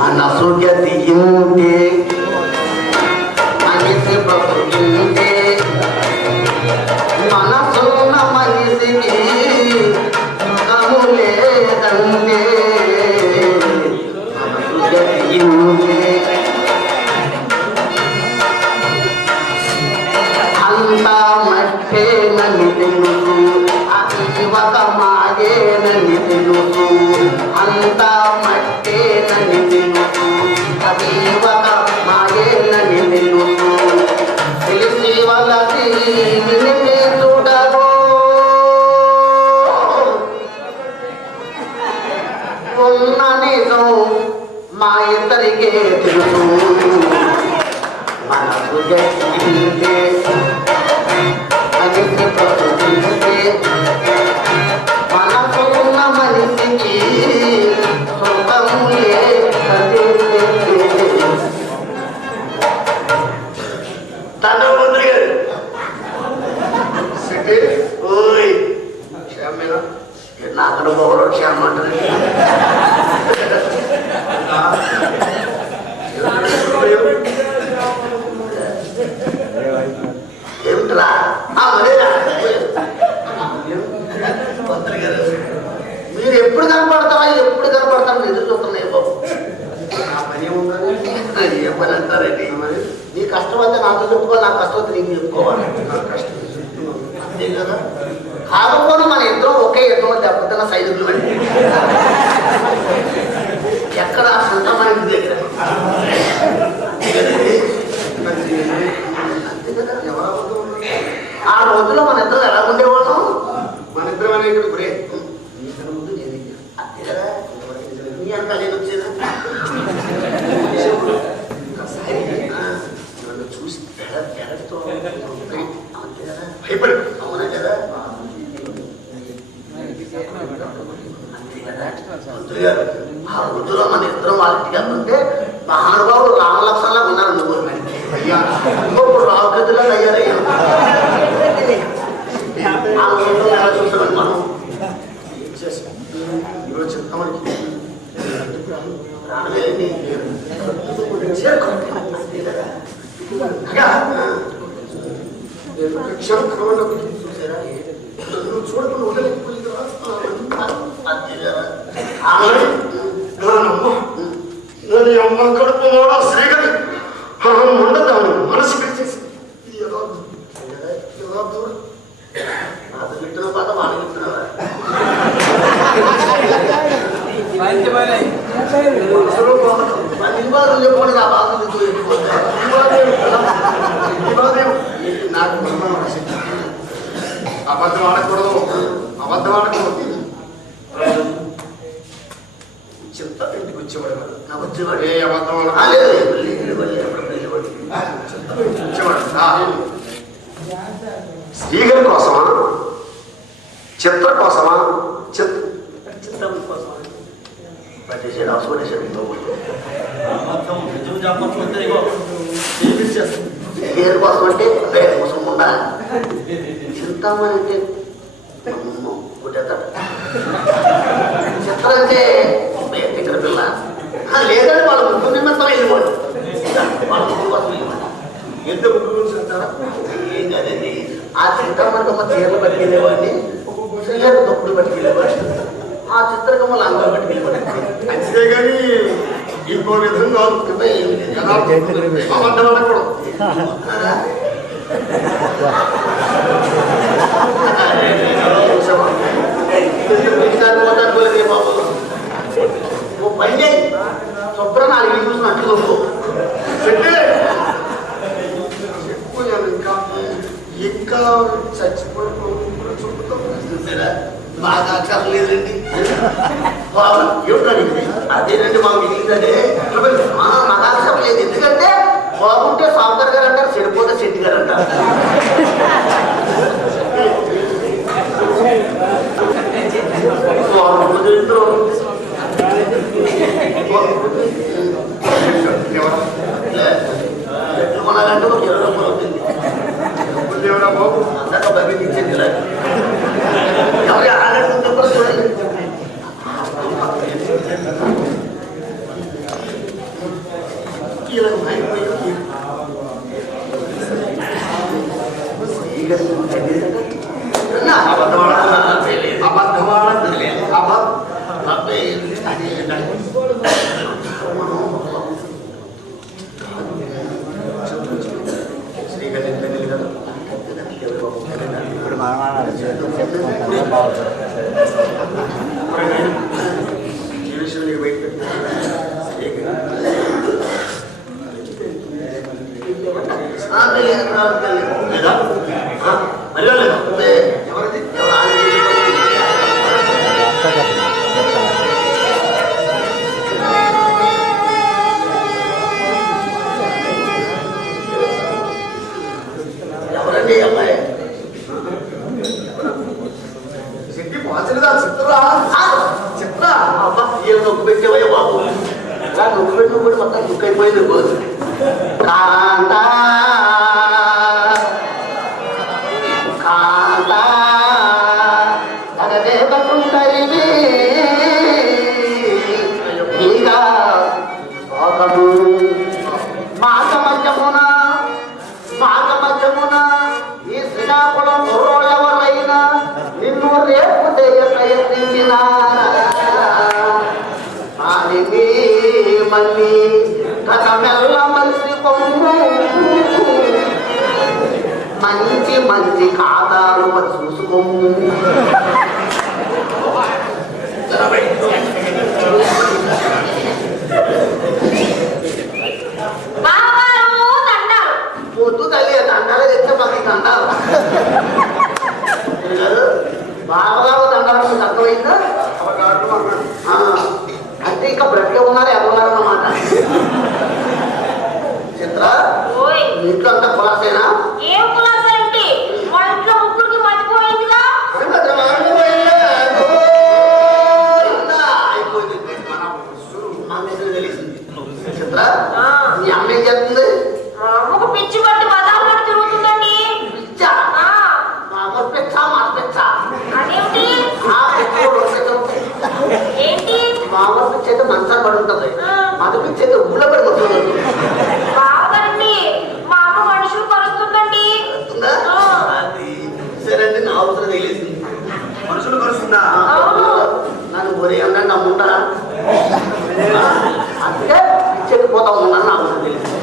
Anak surga tinggi, angin seberapa మట్టేనని తెలుసు, అది ఒక మాయేనని తెలుసు. అంతా మట్టేనని తెలుసు, అది ఒక మాయేనని తెలుసు. తెలిసి వాళ్ళది విని చూడగో, ఉన్న నిజం మా ఇద్దరికే తెలుసు. మనకు జరిగిందే అది ప్రకృతిందే, మనకు ఉన్న మనిషికి సుఖములే తండ్రి గారు. ఓయ్ క్షమేనా నాకడ పోవడం క్షేమ అంటారు. ఏమిట్రా మీరు ఎప్పుడు కనపడతావా ఎప్పుడు కనపడతాను ఎదురు చూస్తున్నాయి బాబు. నా పని ఏముందని ఏ పని అంటారండి. నీ కష్టం అయితే నాతో చెప్పుకోవాలి, నా కష్టం అయితే నీకు చెప్పుకోవాలి. కష్టం అంతే కదా. కాకపోతే మన ఇద్దరం ఒకే యుద్ధం దెబ్బతిన్న సైనికులు అండి. ఎక్కడ సొంతమైన దగ్గర అంతే కదా. ఎవరు ఆ రోజుల్లో మన ఇద్దరు ఎలా ఉండేవాళ్ళం? మన ఇద్దరం అనే ఇక్కడ బ్రేక్ ముందు నేను అంతే కదా. నీ అంతా నేను వచ్చేదా నన్ను చూసి తెరతో అంతే కదా భయపడి అవునా కదా. మంత్రి గారు ఆ రోజులో మన ఇద్దరం వాళ్ళ ఇంటికి వెళ్తుంటే మహానుభావుడు రామలక్ష్మణలా ఉన్నారు. నువ్వు అయ్యా ఇంకొకడు రావుగతిలో అయ్యారయ్యా. ఆ రోజుల్లో ఎలా చూసామని మనం ఏం చేసాం ఈరోజు చెప్తామని రానవేండి చూసారా నువ్వు చూడకుండా ఉండలేకపోయింది. నేను అమ్మ కడుపు కూడా శ్రీగతి ఉండదాన్ని మనసు కలిసేసి ఎలా దూరం అది వింటున్న పాట వాళ్ళు వింటున్నారా? చెప్పండి నా బాధ నాకు అబద్ధం ఆడకూడదు, అబద్ధం ఆడకూడదు. చింత ఇంటికి వచ్చేవాడు నా వచ్చేవాడు ఏ అబద్ధం వచ్చేవాడు. శ్రీగరి కోసమా చిత్ర కోసమా చిత్రం కోసమా పట్టేసాడు ఆసుపట్టేసాడు. పేరు కోసం అంటే పేరు కోసం ఉందా? చింతామణి అంటే కొట్టేస్తాడు. చిత్రం అంటే ఇక్కడ పిల్ల లేదంటే వాళ్ళ ముగ్గురు నిమిత్తం వెళ్ళిపోండి. వాళ్ళ ముగ్గురు కోసం వెళ్ళిపోండి. ఎంత ముగ్గురు గురించి అంటారా? ఏం కాదండి. ఆ చింతామణికి ఒక చీరలు పట్టుకెళ్ళేవాడిని, శ్రీగారు తప్పుడు పట్టుకెళ్ళేవాడిని, ఆ చిత్రకమ్మ లంగా పట్టుకెళ్ళేవాడిని. అంతే కానీ ఇంకో విధంగా అబద్ధపడకూడదు. పని శుభ్రం 4 ఇల్లు చూసిన అట్లు చెప్పిపోయాను. ఇంకా చచ్చిపోయినా బాగా అక్కర్లేదండి. ఏమిటండి అదేనండి మాకు మిగిలిందంటే మాకు అవసరం లేదు. ఎందుకంటే బాగుంటే సాఫ్ట్వేర్ గారు అంటారు, చెడిపోతే శెట్టి గారు అంటారు. కొనాలంటే ఒక 20 రూపాయలు అవుతుంది. బాబు అందరూ బయట ఇచ్చేది ఎవరి ఆడటం చూడండి. ఇలా మాయిపోయి శ్రీగణేశ్వర నొక్కు పెట్టేవయ్య బాబు ఇలా నొక్కు పెట్టిన కూడా మొత్తం దుఃఖ అయిపోయింది రోజు కాంతా కాంతా తనదేవ సుందరివి ఇంకా శోకము మాఘ మధ్యమున ఈ శ్రీకాకుళం ఎవరైనా నిన్ను రేపు ప్రయత్నించిన మళ్ళీ కథమెల్ల మనిషి పొంగు మంచి మంచి ఖాతాలు చూసుకోము పొద్దు తల్లి దండాలు తెచ్చే మాకు దండాలు బాగా దండాలు మీకు అర్థమైందా అంటే ఇంకా బ్రతికే ఉన్నారు ఎవరున్నారన్నమాట చిత్ర ఇంట్లో అంతా కులాసేనా ఏం కులాసేంటి మా ఇంట్లో ముగ్గురికి మర్చిపోయిందిగా అయిపోయింది మా మెసేజ్ తెలిసింది చిత్ర మీ అమ్మ ఏం చేస్తుంది మా అమ్మకు పిచ్చి పట్టి బజార్ పట్టి తిరుగుతుందండి పిచ్చా మా అమ్మ పిచ్చా మా పిచ్చా అదేంటి ఏంటి మా అమ్మ పిచ్చి అయితే మంచాలు పడి ఉంటుంది మత పిచ్చి అయితే ఊళ్ళో పడి కొట్టుకుంటుంది బాగండి మా అమ్మ మనుషులు కలుస్తుందండి సరే అండి నా అవసరం తెలిసింది మనుషులు కలుస్తుందా నన్ను ఒరే అన్నా నమ్ముంటారా అంటే పిచ్చెక్కిపోతా ఉన్నాను నా అవసరం తెలిసింది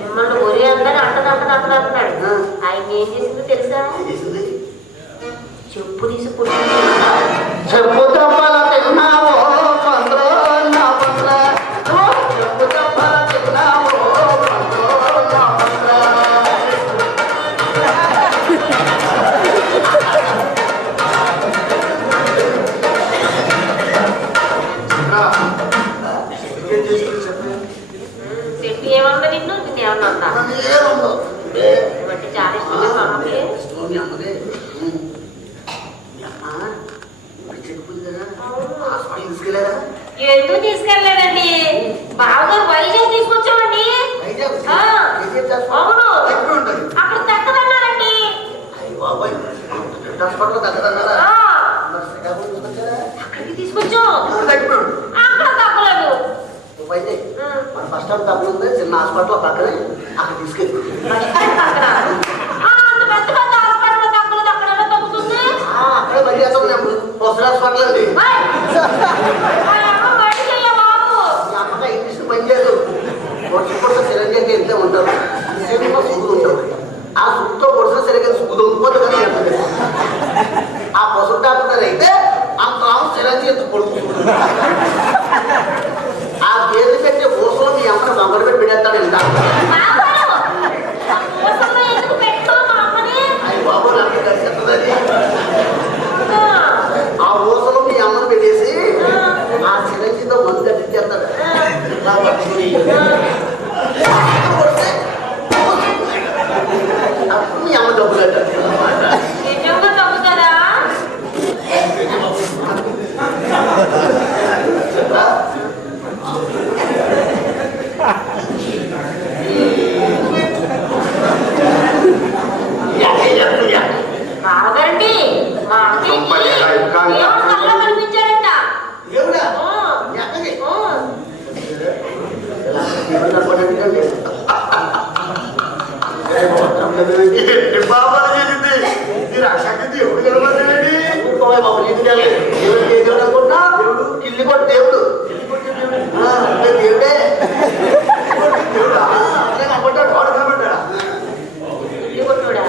మిమ్మల్ని ఒరే అందరూ అంటున్నాడు ఆయన ఏం చేసిందో తెలుసా చెప్పు తీసి చెప్పు తప్పల తిన్నావో పంద్రో నా పంద్ర చెప్పు తప్పల తిన్నావో పంద్రో నా పంద్ర చెట్టు ఏమన్నా నిన్ను ఏమన్నా చాలా ఇష్టమే మా అమ్మకి ఎందుకు తీసుకెళ్ళలేదండి బాగా వైజాగ్ తీసుకొచ్చామండి అవును అక్కడ తగ్గదన్నారండి అక్కడికి తీసుకొచ్చాం అక్కడ తగ్గలేదు బస్ స్టాండ్ పక్కన ఉంది చిన్న హాస్పిటల్ పక్కనే అక్కడ తీసుకెళ్ళి అక్కడే పని చేస్తాం హోస్టల్ హాస్పిటల్ అండి అమ్మగా ఇంగ్లీష్ పని చేయదు పొడుచుకుంటే చిరంజీవి ఎంతే ఉంటారు సినిమా సుగ్గులు ఉంటారు ఆ సుగ్గుతో పొడుచులో సరిగ్గా సుగ్గు దొంగిపోతే కానీ ఆ పశువు డాక్టర్ అయితే అంత చిరంజీవి ఎంత పొడుచుకుంటుంది ఆ పేరు పెట్టే పూసలో మీ అమ్మని బంగారు పెట్టి పెట్టేస్తాడు ఎంత అయ్యి బాబు నాకు కలిసి వస్తుందని ఆ ఊసలో మీ అమ్మను పెట్టేసి ఆ చిరంజీవితో మందు కట్టించేస్తాడు అప్పుడు మీ అమ్మ డబ్బులు కట్టాడు కాదండి మా కనిపించాడంట బాబా చేసింది దేవుడు కనబడ్డాడండి బాబు దేవుడు అనుకుంటున్నా ఇల్లు కొట్టి దేవుడు దేవుడే దేవుడా కనబడ్డాడు వాడు కనబడ్డా ఇల్లు కొట్టుడా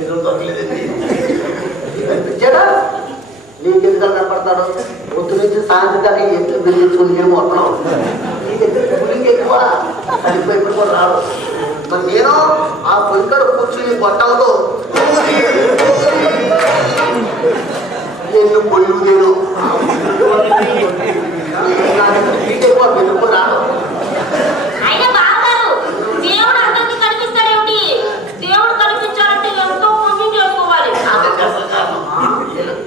నిజం దొరకలేదండి. కనిపించాడా? నీకెందుకు కనపడతాడు? పొద్దు నుంచి సాయంత్రం దాకా ఎట్లు బిల్లించుకుని నేను మొత్తం నీకెందుకు కూలింగ్ ఎక్కువ చనిపోయి కూడా రాడు. మరి నేను ఆ పొలికడ కూర్చుని బట్టలతో ఎన్ని పొల్లు నేను ఎక్కువ వెలుపు రాడు. అయినా బాగారు దేవుడు అందరికీ కనిపిస్తాడేమిటి? దేవుడు కనిపించాలంటే ఎంతో పుణ్యం చేసుకోవాలి.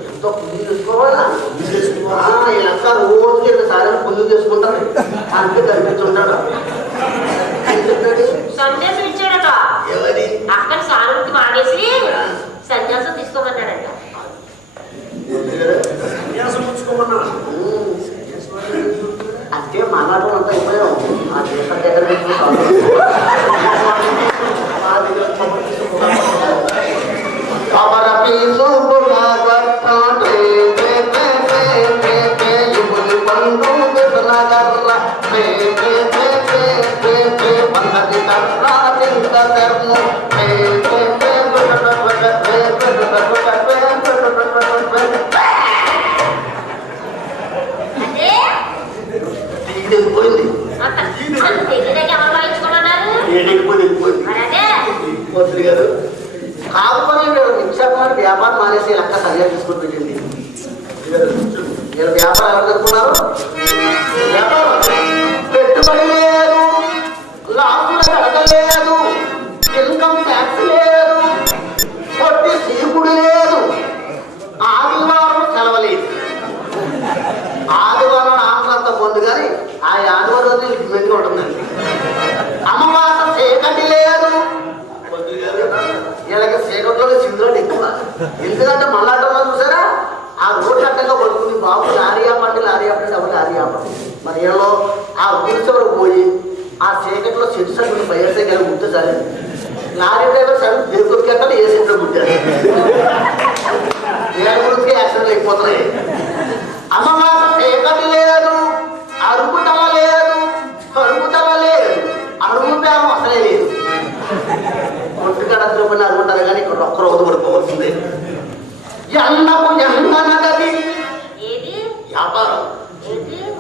ఎంతో పుణ్యం చేసుకోవాలా? వీళ్ళంతా రోజుకి 2 సార్లు పుణ్యం చేసుకుంటారు. అంతే కనిపించుంటాడు. సన్యాసం ఇచ్చాడట. ఎవరి అక్కడ సానుభూతి మానేసి సన్యాసం తీసుకోమన్నాడట. అంటే మాట్లాడటం అంతా అయిపోయాం. ఆ దేశం దగ్గర పోయింది. పోతుంది గారు కాకపోతే నిక్షేపాలు వ్యాపారం మానేసి లెక్క సరిగా తీసుకుని పెట్టింది. వీళ్ళ వ్యాపారం ఎవరు జరుపుకున్నారు? వ్యాపారం పెట్టుబడి లేదు, లాభుల కడగలేదు, ఇన్కమ్ ట్యాక్స్ లేదు, కొట్టి సీకుడు లేదు, ఆదివారం సెలవలేదు. ఆదివారం ఆంధ్రంతా పొందు కానీ ఆ ఆదివారం రోజు మంచిగా ఉంటుందండి. అమావాస చీకటి లేదు. వీళ్ళకి చీకట్లో సింధులు ఎక్కువ. ఎందుకంటే మళ్ళాటంలో చూసారా ఆ రోడ్డు అడ్డంగా పడుకుని బాబు లారీ ఆపండి ఎవరు లారీ ఆపండి. మరి వీళ్ళు ఆ ఊరి చివరకు పోయి ఆ చీకట్లో చెట్టు సరుకుని బయటకి వెళ్ళి ముట్టు సరే లారీ డ్రైవర్ సరే దేవుడికెక్కడ ఏ సెట్లో ముట్టారు. ఏడు గురించి యాక్సిడెంట్లు అయిపోతున్నాయి. అమ్మవారు చీకటి లేదు, అరుగుతల లేదు, అడుగు పేరం అసలే లేదు. ఒట్టుకాడ రూపాయలు అనుకుంటారు కానీ ఇక్కడ ఒక్క రోజు పడిపోవలసిందే. ఎండకు ఎండనగది వ్యాపారం,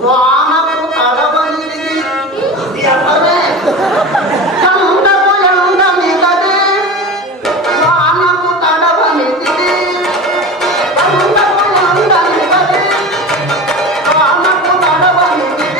వానకు తడవనిది వ్యాపారమే. ఎండకు ఎండనిగది, వానకు తడవనిది, ఎండకు ఎండనిగది, వానకు తడవనిది.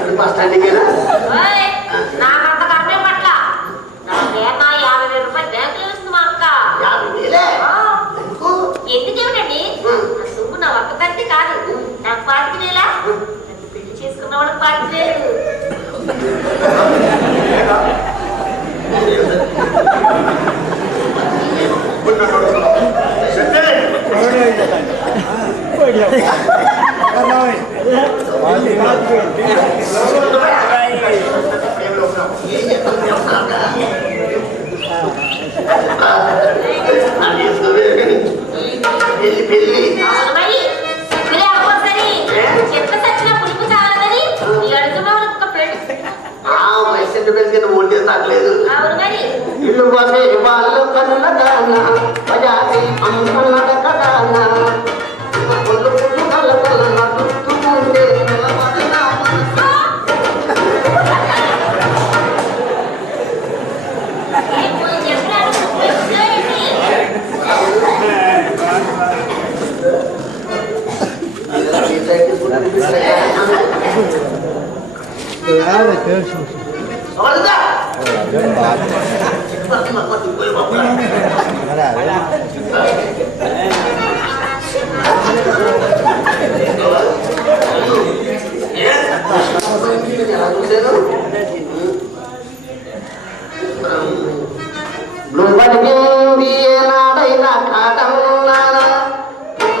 మరి బస్ స్టాండింగేనా? నాకంత కర్మే పట్ల నా లేక 50,000 రూపాయలు బ్యాంకులో ఇస్తుంది మా అక్క. 50,000 ఎందుకేమిటండి? ఆ సొమ్ము నా ఒక్కదంటే కాదు, నాకు 25,000. పెళ్లి చేసుకున్న వాళ్ళకి 25,000. పెళ్లి చెట్ల సచ్చిన పులుపు చాలదని ఈ అడుగులో ఒక పెళ్లి వయసు పెళ్లి కింద ఒంటి తాగలేదు. అవును మరి ఇల్లు బాబే వాళ్ళు కన్నదాన పజాతి అమ్మన్నదకదాన కొల్లు కొల్లు కళ్ళ కళ్ళ నడుస్తుంటే నిలబడినా మనసు. నాడైనా కాదన్నా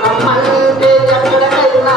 రమ్మంటే ఎక్కడికైనా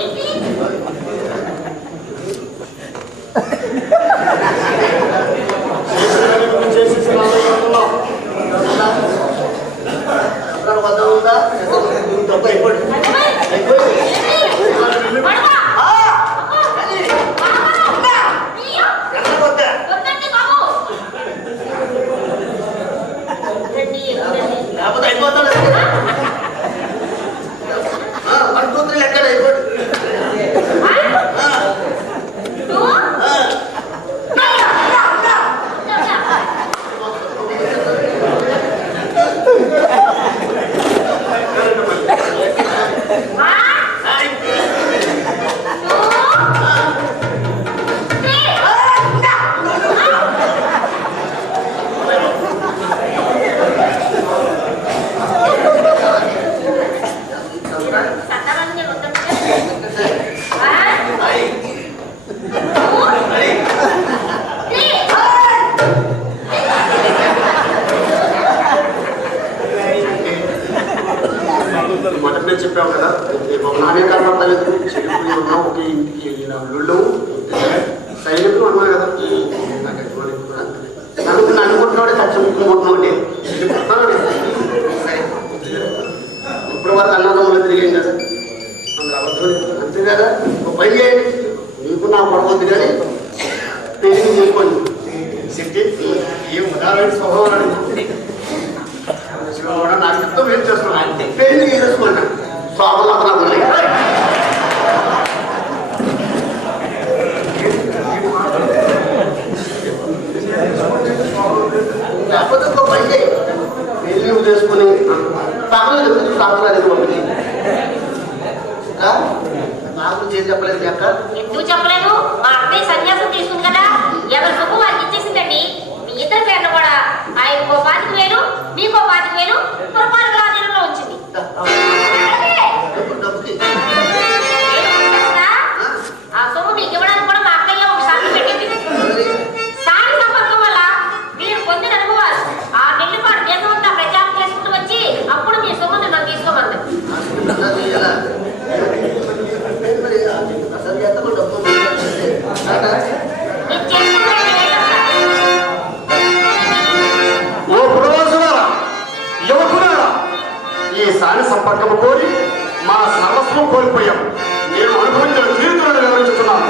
ఏంటి? పడవా? అయ్యో! వద్దండి బాబు. వద్దండి, వద్దండి. లేకపోతే అయిపోతాడు. 1, 2, 3 లెక్కడు అయిపోతుంది. మొదటి చెప్పావు కదా నానే కనపడలేదు చెల్లి ఉన్నా ఒకే ఇంటికి వెళ్ళిన అల్లుళ్ళు సైనికులు అన్నా కదా నన్ను అనుకుంటున్నాడే చచ్చుకుంటున్నాడే ఇప్పుడు వరకు అన్నదమ్ములు తిరిగాం కదా అందులో అబద్ధం అంతే కదా ఒక పని చేయండి నీకు నా పడవద్దు కానీ పెళ్లి చేసుకోండి శక్తి ఏం ఉదాహరణ స్వభావం కూడా నాకు ఎంతో వేరు చేస్తున్నాను అంతే పెళ్లి చేసుకున్నాను స్వాములు నాకు లేకపోతే ఒక పని చేయి పెళ్లి చేసుకుని పక్కన సాంప్రదాయం పంపింది నాకు చేసి చెప్పలేదు అక్క ఎందుకు చెప్పలేదు మా అత్తయ్య సన్యాసం తీసుకుంది కదా ఎవరి సొమ్ము వారికి ఇచ్చేసిందండి మీ ఇద్దరు పేర్లు కూడా ఆయనకో 25,000 మీకో 25,000 పురపాలకుల ఆధీనంలో ఉంచింది ఆ సొమ్ము మీకు ఇవ్వడానికి కూడా మా అత్తయ్య ఒక షరతు పెట్టింది సారి సంపర్కం వల్ల మీరు పొందిన అనుభవాలు ఆ నెల్లిపాటు దేశం అంతా ప్రచారం చేసుకుంటూ వచ్చి అప్పుడు మీ సొమ్ముని మనం తీసుకోమంది ఈ సాని సంపర్కము కోరి మా సర్వస్వం కోల్పోయాం నేను అనుభవించిన జీవితాలను వివరించుతున్నాను